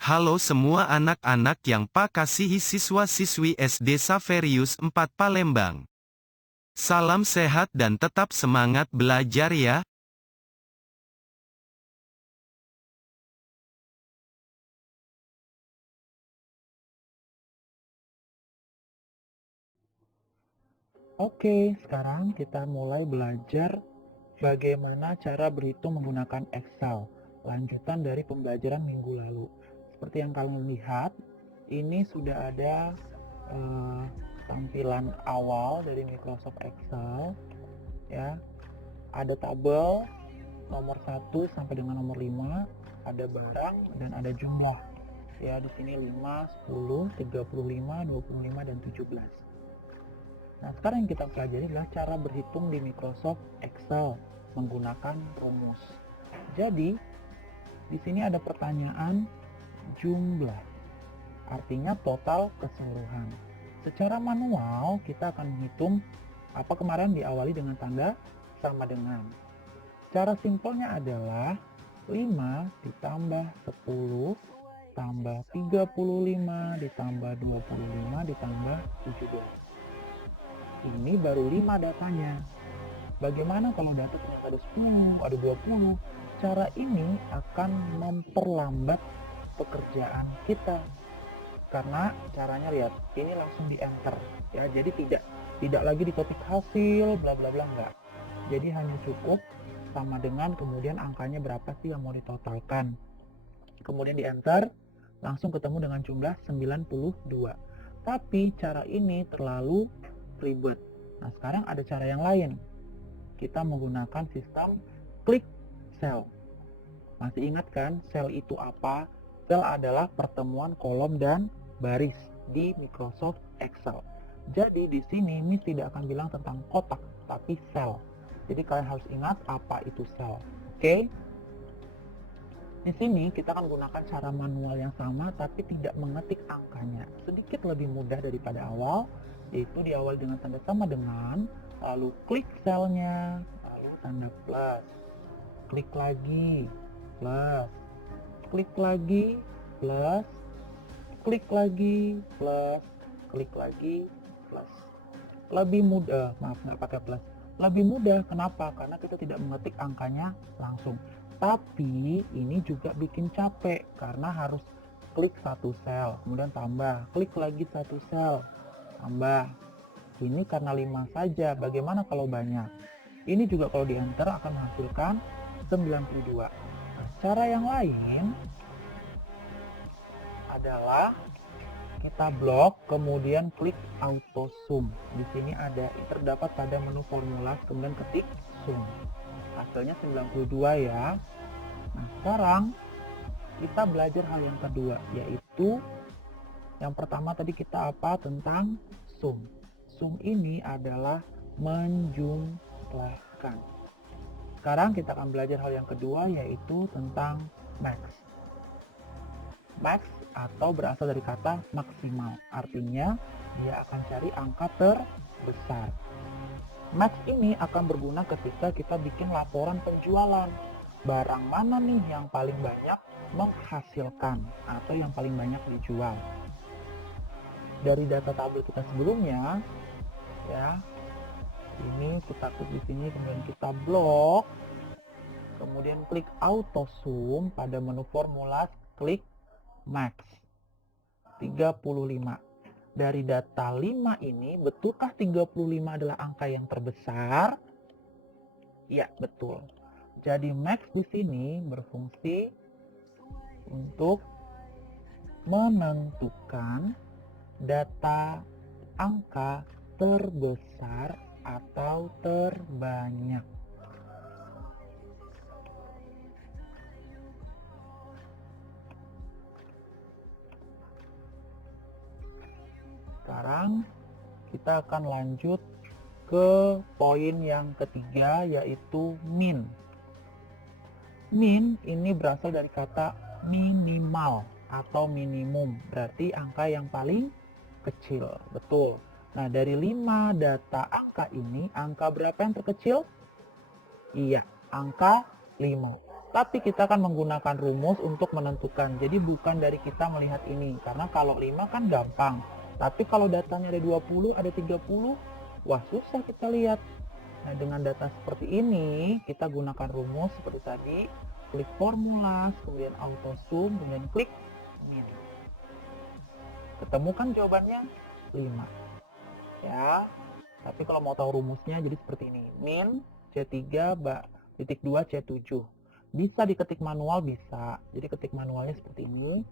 Halo semua anak-anak yang Pak kasihi siswa-siswi SD Saverius 4 Palembang. Salam sehat dan tetap semangat belajar ya. Oke, sekarang kita mulai belajar bagaimana cara berhitung menggunakan Excel. Lanjutan dari pembelajaran minggu lalu. Seperti yang kalian lihat, ini sudah ada eh, tampilan awal dari Microsoft Excel. Ya, ada tabel nomor 1 sampai dengan nomor 5, ada barang dan ada jumlah. Ya, di sini 5, 10, 35, 25 dan 17. Nah, sekarang yang kita pelajari adalah cara berhitung di Microsoft Excel menggunakan rumus. Jadi, di sini ada pertanyaan jumlah, artinya total keseluruhan. Secara manual, kita akan menghitung apa kemarin diawali dengan tanda sama dengan. Cara simpelnya adalah 5 ditambah 10 tambah 35 ditambah 25 ditambah 17. Ini baru 5 datanya. Bagaimana kalau data ternyata ada 10, ada 20? Cara ini akan memperlambat pekerjaan kita. Karena caranya lihat, ini langsung di enter ya. Jadi tidak lagi diketik hasil bla bla bla, enggak. Jadi hanya cukup sama dengan kemudian angkanya berapa sih yang mau ditotalkan. Kemudian di enter, langsung ketemu dengan jumlah 92. Tapi cara ini terlalu ribet. Nah, sekarang ada cara yang lain. Kita menggunakan sistem klik sel. Masih ingat kan sel itu apa? Sel adalah pertemuan kolom dan baris di Microsoft Excel. Jadi di sini Miss tidak akan bilang tentang kotak, tapi sel. Jadi kalian harus ingat apa itu sel. Oke? Di sini kita akan gunakan cara manual yang sama tapi tidak mengetik angkanya. Sedikit lebih mudah daripada awal, yaitu diawali dengan tanda sama dengan, lalu klik selnya, lalu tanda plus, klik lagi, plus, klik lagi, plus, klik lagi, plus, klik lagi, plus. Lebih mudah, maaf nggak pakai plus. Lebih mudah, kenapa? Karena kita tidak mengetik angkanya langsung. Tapi ini juga bikin capek karena harus klik satu sel, kemudian tambah, klik lagi satu sel, tambah. Ini karena 5 saja, bagaimana kalau banyak? Ini juga kalau di enter akan menghasilkan 92. Nah, cara yang lain adalah kita blok, kemudian klik auto sum. Di sini ada terdapat pada menu formula, kemudian ketik sum. Hasilnya 92 ya. Nah, sekarang kita belajar hal yang kedua, yaitu yang pertama tadi kita apa tentang sum. Sum ini adalah menjumlahkan. Sekarang kita akan belajar hal yang kedua, yaitu tentang max. Max atau berasal dari kata maksimal, artinya dia akan cari angka terbesar. Max ini akan berguna ketika kita bikin laporan penjualan. Barang mana nih yang paling banyak menghasilkan atau yang paling banyak dijual. Dari data tabel kita sebelumnya, ya, ini kita klik di sini, kemudian kita blok, kemudian klik auto sum, pada menu formula klik max 35. Dari data 5 ini, betulkah 35 adalah angka yang terbesar? Ya, betul. Jadi max di sini berfungsi untuk menentukan data angka terbesar atau terbanyak. Sekarang kita akan lanjut ke poin yang ketiga, yaitu min. Min ini berasal dari kata minimal atau minimum, berarti angka yang paling kecil. Betul. Nah, dari 5 data angka ini, angka berapa yang terkecil? Iya, angka 5. Tapi kita akan menggunakan rumus untuk menentukan. Jadi bukan dari kita melihat ini. Karena kalau 5 kan gampang. Tapi kalau datanya ada 20, ada 30, wah susah kita lihat. Nah, dengan data seperti ini, kita gunakan rumus seperti tadi. Klik formula, kemudian auto zoom, kemudian klik min. Ketemu kan jawabannya 5. Ya, tapi kalau mau tahu rumusnya jadi seperti ini. Min C3 titik 2 C7. Bisa diketik manual, bisa. Jadi ketik manualnya seperti ini.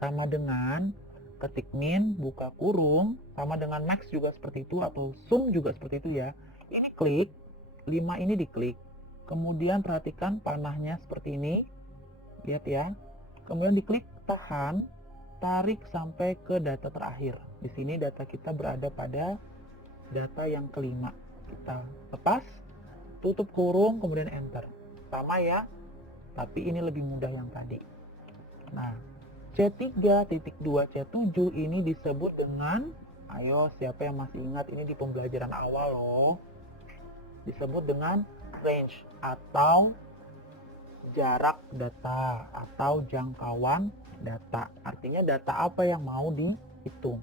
Sama dengan ketik min, buka kurung, sama dengan max juga seperti itu, atau sum juga seperti itu ya. Ini klik, 5 ini diklik. Kemudian perhatikan panahnya seperti ini. Lihat ya. Kemudian diklik, tahan, tarik sampai ke data terakhir. Di sini data kita berada pada data yang kelima. Kita lepas, tutup kurung, kemudian enter. Sama ya, tapi ini lebih mudah yang tadi. Nah, C3 titik 2 C7 ini disebut dengan, ayo siapa yang masih ingat, ini di pembelajaran awal loh, disebut dengan range atau jarak data atau jangkauan data. Artinya data apa yang mau dihitung.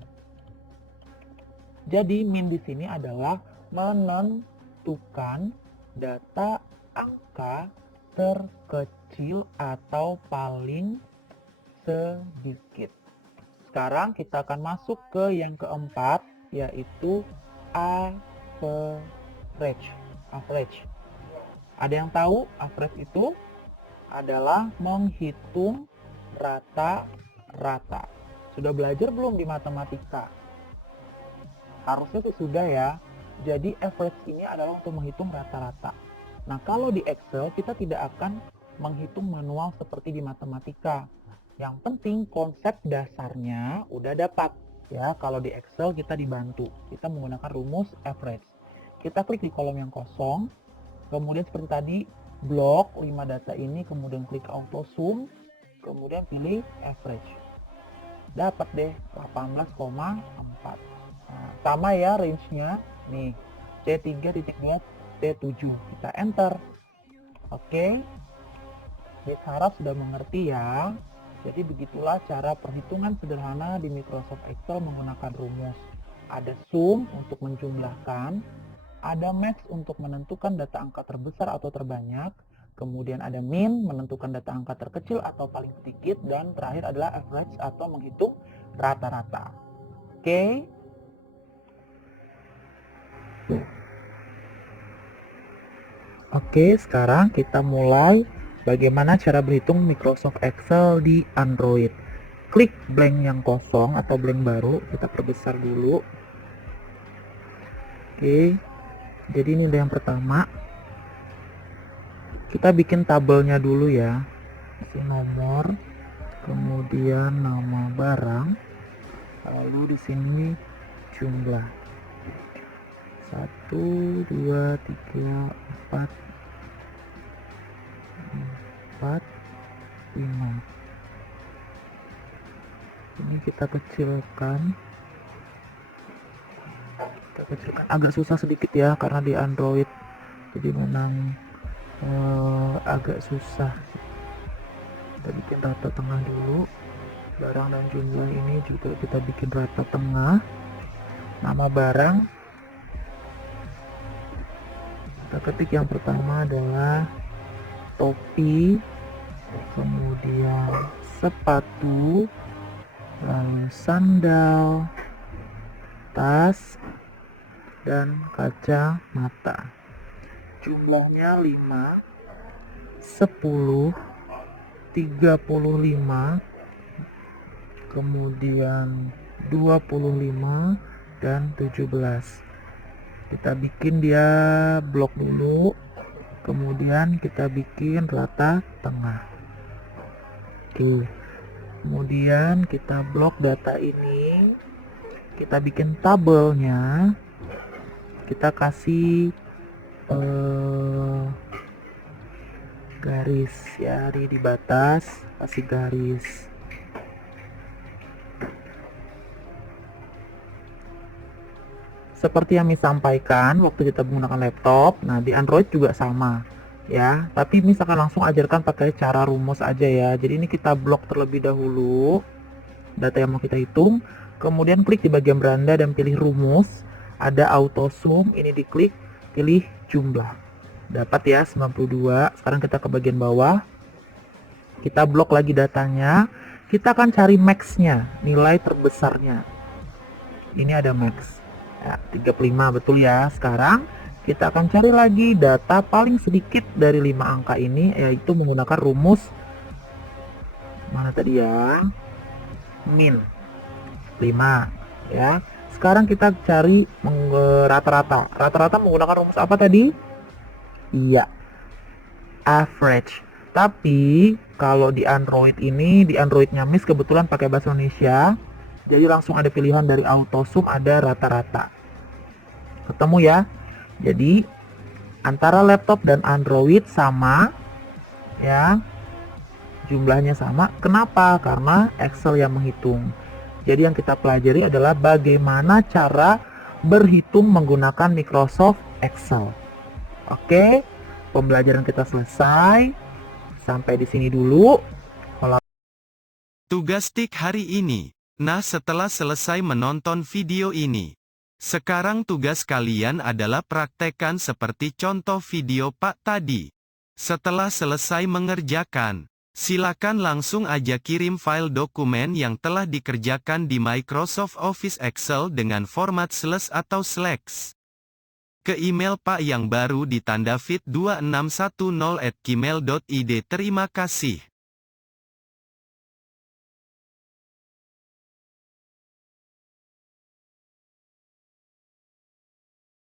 Jadi min di sini adalah menentukan data angka terkecil atau paling sedikit. Sekarang kita akan masuk ke yang keempat, yaitu average. Ada yang tahu average itu adalah menghitung rata-rata. Sudah belajar belum di matematika? Harusnya itu sudah ya. Jadi average ini adalah untuk menghitung rata-rata. Nah, kalau di Excel kita tidak akan menghitung manual seperti di matematika. Yang penting konsep dasarnya udah dapat ya. Kalau di Excel kita dibantu. Kita menggunakan rumus average. Kita klik di kolom yang kosong. Kemudian seperti tadi blok 5 data ini, kemudian klik auto zoom, kemudian pilih average. Dapat deh 18,4. Nah, sama ya range-nya. Nih, C3.2 C7. Kita enter. Oke. Harap sudah mengerti ya. Jadi begitulah cara perhitungan sederhana di Microsoft Excel menggunakan rumus. Ada sum untuk menjumlahkan, ada max untuk menentukan data angka terbesar atau terbanyak, kemudian ada min menentukan data angka terkecil atau paling sedikit, dan terakhir adalah average atau menghitung rata-rata. Oke. Oke, sekarang kita mulai bagaimana cara berhitung Microsoft Excel di Android. Klik blank yang kosong atau blank baru, kita perbesar dulu. Oke, jadi ini yang pertama. Kita bikin tabelnya dulu ya. Isi nomor, kemudian nama barang, lalu di sini jumlah. 1, 2, 3, 4, 5. Ini kita kecilkan. Agak susah sedikit ya karena di Android, jadi memang agak susah. Kita bikin rata tengah dulu. Barang dan jumlah ini juga kita bikin rata tengah. Nama barang kita ketik, yang pertama adalah topi, kemudian sepatu, lalu sandal, tas, dan kacamata. Jumlahnya 5, 10, 35, kemudian 25, dan 17. Kita bikin dia blok dulu, kemudian kita bikin rata tengah. Oke. Kemudian kita blok data ini, kita bikin tabelnya, kita kasih garis ya, di batas kasih garis. Seperti yang disampaikan waktu kita menggunakan laptop, nah di Android juga sama. ya. Tapi misalkan langsung ajarkan pakai cara rumus aja ya. Jadi ini kita blok terlebih dahulu data yang mau kita hitung. Kemudian klik di bagian beranda dan pilih rumus. Ada auto sum, ini diklik, pilih jumlah. Dapat ya 92. Sekarang kita ke bagian bawah. Kita blok lagi datanya. Kita akan cari max-nya, nilai terbesarnya. Ini ada max. Ya, 35 betul ya. Sekarang kita akan cari lagi data paling sedikit dari 5 angka ini, yaitu menggunakan rumus mana tadi ya? Min 5 ya. Sekarang kita cari rata-rata. Rata-rata menggunakan rumus apa tadi? Iya, average. Tapi kalau di Android ini, di Androidnya Miss kebetulan pakai bahasa Indonesia, jadi langsung ada pilihan dari auto sum, ada rata-rata. Ketemu ya. Jadi antara laptop dan Android sama ya, jumlahnya sama. Kenapa? Karena Excel yang menghitung. Jadi yang kita pelajari adalah bagaimana cara berhitung menggunakan Microsoft Excel. Oke, pembelajaran kita selesai. Sampai di sini dulu. Tugas tik hari ini. Nah, setelah selesai menonton video ini, sekarang tugas kalian adalah praktekkan seperti contoh video Pak tadi. Setelah selesai mengerjakan, silakan langsung aja kirim file dokumen yang telah dikerjakan di Microsoft Office Excel dengan format slash atau slash ke email Pak yang baru ditanda fit2610@gmail.id. Terima kasih.